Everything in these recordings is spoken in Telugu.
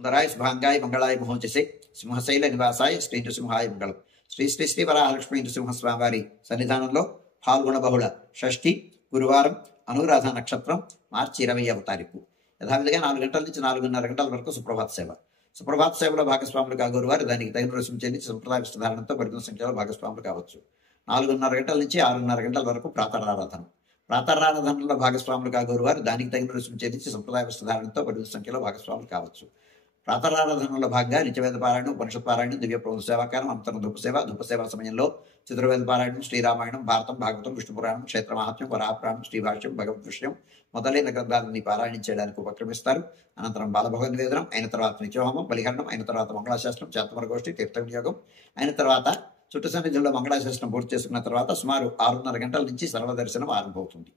సుందరాయ శుభాంగాయ మంగళాయ మహోజసే సింహశైల నివాసాయ శ్రీ నృసింహాయ మంగళం. శ్రీ శ్రీ శ్రీ వరాహలక్ష్మీ నృసింహస్వామి వారి సన్నిధానంలో పాల్గొన బహుళ షష్ఠి గురువారం అనురాధ నక్షత్రం మార్చి 20వ తారీఖు యథావిధిగా 4 గంటల నుంచి 4:30 గంటల వరకు సుప్రభాత సేవ. సుప్రభాత సేవలో భాగస్వాములు కాగోరు వారు దానికి తగిన రుసుము చెల్లించి సంప్రదాయ విస్తధారణతో పరిమిత సంఖ్యలో భాగస్వాములు కావచ్చు. 4:30 గంటల నుంచి 6:30 గంటల వరకు ప్రాతరారాధన. ప్రాతరారాధనలో భాగస్వాములు కాగోరు వారు దానికి తగిన రుసుము చెల్లించి సంప్రదాయ విస్తధారణతో పరిమిత సంఖ్యలో భాగస్వాములు కావచ్చు. ప్రాతరారాధనలో భాగంగా నిత్యవేద పారాయణం, ఉపనిషత్ పారాయణం, దివ్య ప్రబంధ సేవాకారం, అంతరం ధూపసేవ సమయంలో చతుర్వేద పారాయణం, శ్రీరామాయణం, భారతం, భాగవతం, విష్ణు పురాణం, క్షేత్ర మహాత్మ్యం, వరాహపురాణం, శ్రీభాష్యం, భగవద్ విషయం మొదలైన గ్రంథాలని పారాయణం చేయడానికి ఉపక్రమిస్తారు. అనంతరం బాలభగవద్ నివేదనం అయిన తర్వాత నిత్యహోమం, బలిహరణం అయిన తర్వాత మంగళాశాస్త్రం, చేతమర గోష్ఠి, తీర్థ వినియోగం అయిన తర్వాత చుట్టు సన్నిధిలో మంగళాశాస్త్రం పూర్తి చేసుకున్న తర్వాత సుమారు 6:30 గంటల నుంచి సర్వదర్శనం ఆరంభమవుతుంది.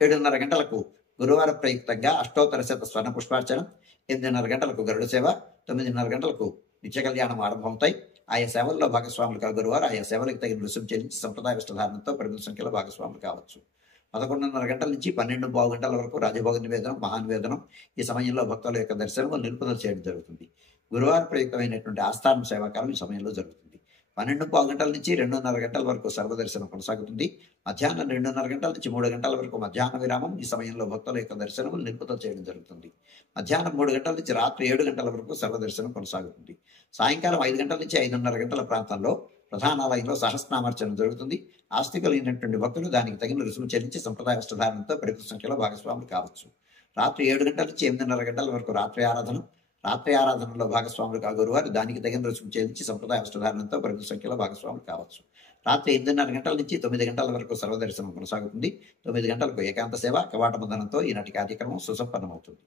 7:30 గంటలకు గురువార ప్రయుక్తంగా అష్టోత్తర శత స్వర్ణ పుష్పార్చనం, 8:30 గంటలకు గరుడ సేవ, 9:30 గంటలకు నిత్య కళ్యాణం ఆరంభమవుతాయి. ఆయా సేవల్లో భాగస్వాములు కాగురువారు ఆయా సేవలకు తగిన రుసుము చెల్లించి సంప్రదాయ విష్టధారణతో పరిమిత సంఖ్యలో భాగస్వాములు కావచ్చు. 11:30 గంటల నుంచి 12:15 గంటల వరకు రాజభోగ నివేదనం, మహానివేదనం. ఈ సమయంలో భక్తుల యొక్క దర్శనం నిలుపుదల చేయడం జరుగుతుంది. గురువార ప్రయుక్తమైనటువంటి ఆస్థానం సేవాకాలం ఈ సమయంలో జరుగుతుంది. 12:15 గంటల నుంచి 2:30 గంటల వరకు సర్వదర్శనం కొనసాగుతుంది. మధ్యాహ్నం 2:30 గంటల నుంచి 3 గంటల వరకు మధ్యాహ్న విరామం. ఈ సమయంలో భక్తుల యొక్క దర్శనం నిలుపుదల చేయడం జరుగుతుంది. మధ్యాహ్నం 3 గంటల నుంచి రాత్రి 7 గంటల వరకు సర్వదర్శనం కొనసాగుతుంది. సాయంకాలం 5 గంటల నుంచి 5:30 గంటల ప్రాంతంలో ప్రధానాలయంలో సహస్రనామార్చన జరుగుతుంది. ఆస్తికులైనటువంటి భక్తులు దానికి తగిన రుసుము చెల్లించి సంప్రదాయ విష్టధారణతో పరిమిత సంఖ్యలో భాగస్వాములు కావచ్చు. రాత్రి 7 గంటల నుంచి 8:30 గంటల వరకు రాత్రి ఆరాధన. రాత్రి ఆరాధనలో భాగస్వాములు కాగోరు వారు దానికి తగిన రుసుము చెల్లించి సంప్రదాయ విష్టధారణతో పరిమిత సంఖ్యలో భాగస్వాములు కావచ్చు. రాత్రి 8:30 గంటల నుంచి 9 గంటల వరకు సర్వదర్శనం కొనసాగుతుంది. 9 గంటలకు ఏకాంత సేవ కవాట బంధనంతో ఈనాటి కార్యక్రమం సుసంపన్నమవుతుంది.